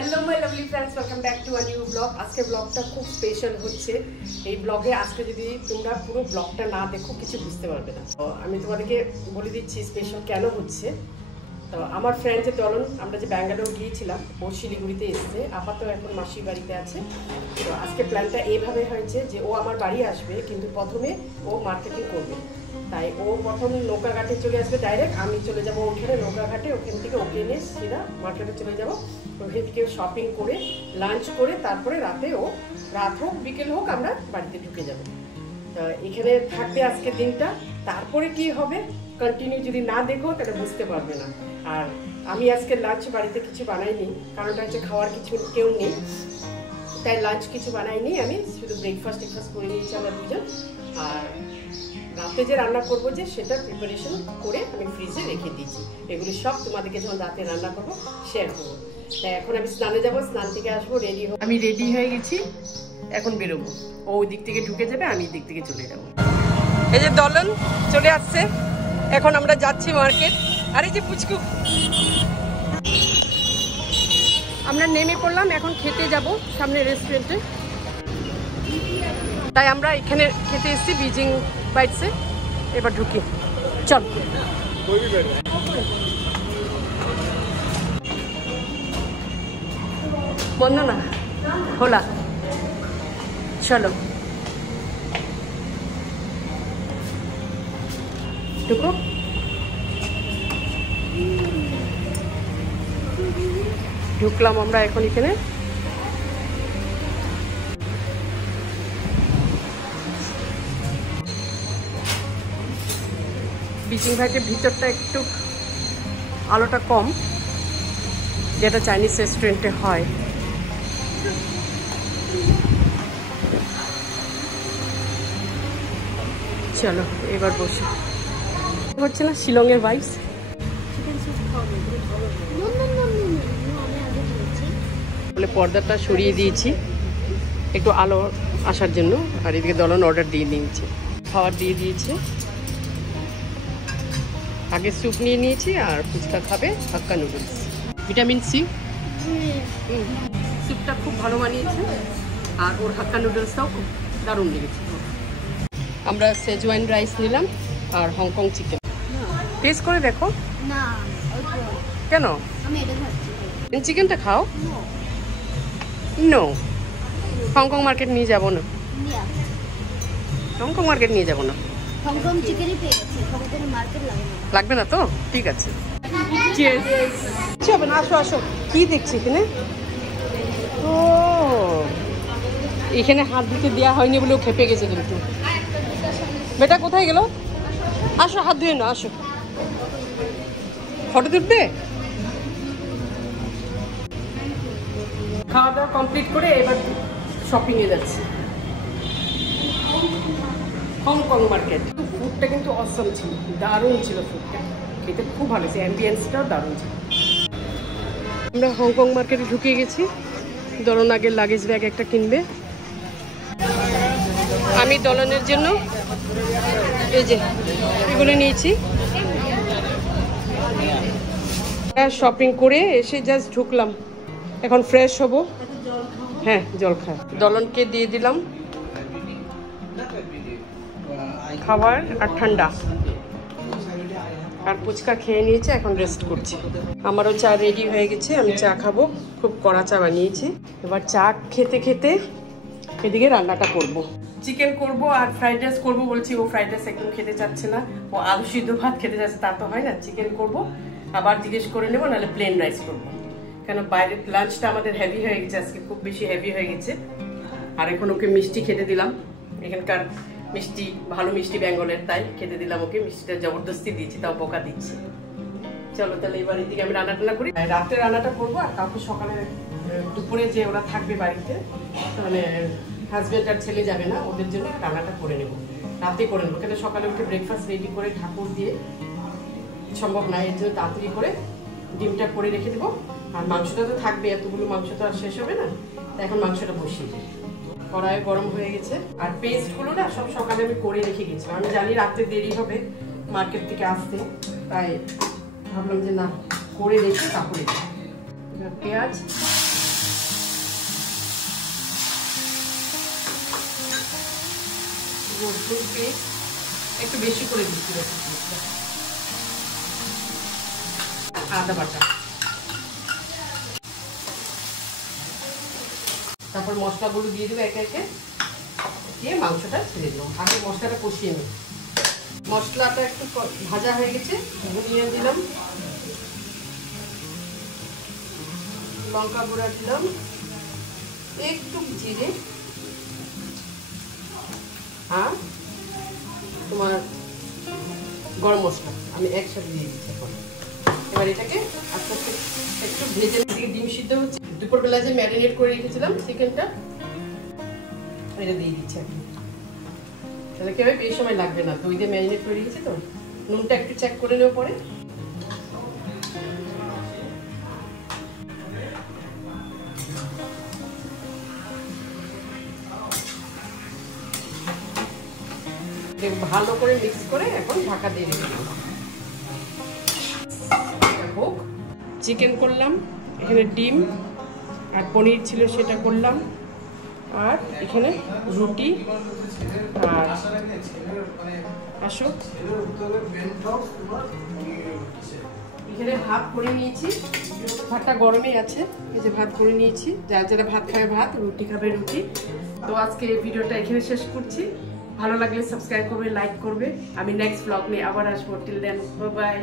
Hello my lovely friends, welcome back to a new blog. আজকে ব্লগটা খুব special হচ্ছে। এই ব্লগে আজকে যদি তোমরা পুরো ব্লগটা না দেখো কিছু বুঝতে পারবে না। তো আমি তোমাদেরকে বলে দিচ্ছি স্পেশাল কেন হচ্ছে। তো আমার ফ্রেন্ড যে দলন, আমরা যে ব্যাঙ্গালোর গিয়েছিলাম, ও শিলিগুড়িতে এসছে, আপাতত এখন মাসির বাড়িতে আছে। তো আজকে প্ল্যানটা এইভাবে হয়েছে যে ও আমার বাড়ি আসবে, কিন্তু প্রথমে ও মার্কেটিং করবে। তাই ও প্রথম নৌকাঘাটে চলে আসবে ডাইরেক্ট, আমি চলে যাবো ওখানে নৌকাঘাটে, ওখান থেকে ওকে নিয়ে সিধা মার্কেটে চলে যাবো। ওখান থেকে শপিং করে লাঞ্চ করে তারপরে রাতে রাত হোক বিকেল হোক আমরা বাড়িতে ঢুকে যাব। তো এখানে থাকবে আজকের দিনটা, তারপরে কি হবে কন্টিনিউ যদি না দেখো তাহলে বুঝতে পারবে না। আর আমি আজকে লাঞ্চ বাড়িতে কিছু বানাইনি, কারণটা হচ্ছে খাওয়ার কিছু কেউ নেই, তাই লাঞ্চ কিছু বানাইনি। আমি শুধু ব্রেকফাস্ট করে নিয়েছি আমরা দুজন। আর রাতে যে রান্না করবো যে সেটা প্রিপারেশন করে আমি ফ্রিজে রেখে দিয়েছি। এগুলি সব তোমাদেরকে যখন রাতে রান্না করবো শেয়ার করবো। তাই এখন আমি স্নানে যাবো, স্নান থেকে আসবো, রেডি হবো। আমি রেডি হয়ে গেছি, এখন বেরোবো। ও ওই দিক থেকে ঢুকে যাবে, আমি দিক থেকে চলে যাবো। এই যে দলন চলে আসছে, এখন আমরা যাচ্ছি মার্কেট। আর এই যে পুচকু, আমরা নেমে পড়লাম, এখন খেতে যাব সামনে রেস্টুরেন্টে। তাই আমরা এখানে খেতে এসেছি বিজিং বাইটসে। এবার ঢুকি, চল। বন্ধ না, খোলা, চলো ঢুকো। ঢুকলাম আমরা এখন এখানে। বিচিং ভাইটের ভিতরটা একটু আলোটা কম, যেটা চাইনিজ রেস্টুরেন্টে হয়। চলো এবার বসি। হচ্ছে না শিলংয়ের ভাইবস। বলে পর্দাটা সরিয়ে দিয়েছি একটু আলো আসার জন্য। আর এদিকে দলন অর্ডার দিয়ে নিয়েছে, খাবার দিয়ে দিয়েছে। আগে স্যুপ নিয়ে নিয়েছি, আর ফুচকা খাবে হাক্কা নুডলস, ভিটামিন সি। স্যুপটা খুব ভালো বানিয়েছে, আর ওর হাক্কা নুডলসটাও খুব দারুণ লেগেছে। আমরা সেজওয়ান রাইস নিলাম আর হংকং চিকেন। টেস্ট করে দেখো না। কেন? চিকেনটা খাও। নো, হংকং মার্কেট নিয়ে যাবো না, হংকং মার্কেট নিয়ে যাবো না। লাগবে না তো, ঠিক আছে। হবে না, আসো আসো। কি দেখছি এখানে? ও, এখানে হাত দিতে দেওয়া হয়নি বলেও খেপে গেছে। কিন্তু বেটা কোথায় গেল? আসো, হাত ধুয়ে না, আসো। ফটো তুলবে? খাওয়া দাওয়া কমপ্লিট করে এবার শপিংয়ে যাচ্ছি। Hong Kong market. ফুডটা কিন্তু অসম ছিল, দারুণ ছিল ফুডটা, খেতে খুব ভালো ছিল, অ্যাম্বিয়েন্সটাও দারুণ ছিল। আমরা হংকং মার্কেটে ঢুকে গেছি। দলন আগে লাগেজ ব্যাগ একটা কিনবে, আমি দলনের জন্য এই যে এগুলো নিয়েছি। শপিং করে এসে জাস্ট ঢুকলাম, এখন ফ্রেশ হব। হ্যাঁ, জল খায়। দলনকে দিয়ে দিলাম খাবার আর ঠান্ডা, আর ফুচকা খেয়ে নিয়েছে, এখন রেস্ট করছি। আমারও চা রেডি হয়ে গেছে, আমি চা খাবো। খুব কড়া চা বানিয়েছি। এবার চা খেতে খেতে এদিকে রান্নাটা করব। চিকেন করব আর ফ্রাইড রাইস করবো বলছি। ও ফ্রাইড রাইস একদম খেতে চাচ্ছে না, ও আলু সিদ্ধ ভাত খেতে চাচ্ছে। তা তো হয় না, চিকেন করব। আবার জিজ্ঞেস করে নেবো, নাহলে প্লেন রাইস করবো। কেন বাইরের লাঞ্চটা আমাদের হেভি হয়ে গেছে আজকে, খুব বেশি হেভি হয়ে গেছে। আর এখন ওকে মিষ্টি খেতে দিলাম, এখানকার মিষ্টি ভালো মিষ্টি বেঙ্গলের, তাই খেতে দিলাম ওকে। মিষ্টিটা জবরদস্তি দিয়েছি, তাও বোকা দিচ্ছে। চলো তাহলে এবার এদিকে আমি রান্না টান্না করি। রাত্রে রান্নাটা করবো, আর কাউকে সকালে দুপুরে যে ওরা থাকবে বাড়িতে, মানে হাজব্যান্ড আর ছেলে যাবে না, ওদের জন্য রান্নাটা করে নেবো, রাতে করে নেবো। কেন সকালে উঠে ব্রেকফাস্ট রেডি করে ঠাকুর দিয়ে সম্ভব না, এর জন্য তাড়াতাড়ি করে ডিমটা করে রেখে দেবো। আর মাংসটা তো থাকবে, এতগুলো মাংস তো আর শেষ হবে না। তাই এখন মাংসটা বসিয়ে দিই। কড়াই গরম হয়ে গেছে, আর পেস্টগুলো না সব সকালে আমি করে রেখে গেছিলাম। আমি জানি রাতে দেরি হবে মার্কেট থেকে আসতে, তাই ভাবলাম যে না করে রেখে তারপরে পেঁয়াজ রসুন পেস্ট একটু বেশি করে দিচ্ছি, আদা বাটা, তারপর মশলাগুলো দিয়ে দেবো একে একে, দিয়ে মাংসটা ছেড়ে দেবো। আগে মশলাটা কষিয়ে নেব। মশলাটা একটু ভাজা হয়ে গেছে, ধনিয়া দিলাম, লঙ্কা গুঁড়া দিলাম, একটু জিরে আর তোমার গরম মশলা আমি একসাথে দিয়ে দিচ্ছি। এবার এটাকে আস্তে আস্তে একটু ভেজে দিকে ডিম সিদ্ধ হচ্ছে। দুপুরবেলা যে ম্যারিনেট করে রেখেছিলাম চিকেনটা, এটা দিয়ে দিচ্ছি আর কি। তাহলে কি হবে, বেশি সময় লাগবে না, দই দিয়ে ম্যারিনেট করে রেখেছি তো। নুনটা একটু চেক করে নেওয়ার পরে ভালো করে মিক্স করে এখন ঢাকা দিয়ে রেখে দেবো। হোক, চিকেন করলাম, এখানে ডিম আর পনির ছিল সেটা করলাম, আর এখানে রুটি আর আসো এখানে ভাত করে নিয়েছি। ভাতটা গরমই আছে, এই যে ভাত করে নিয়েছি। যারা যারা ভাত খাবে ভাত, রুটি খাবে রুটি। তো আজকে ভিডিওটা এখানে শেষ করছি। ভালো লাগলে সাবস্ক্রাইব করবে, লাইক করবে। আমি নেক্সট ব্লগ নিয়ে আবার আসবো। Till then, bye by.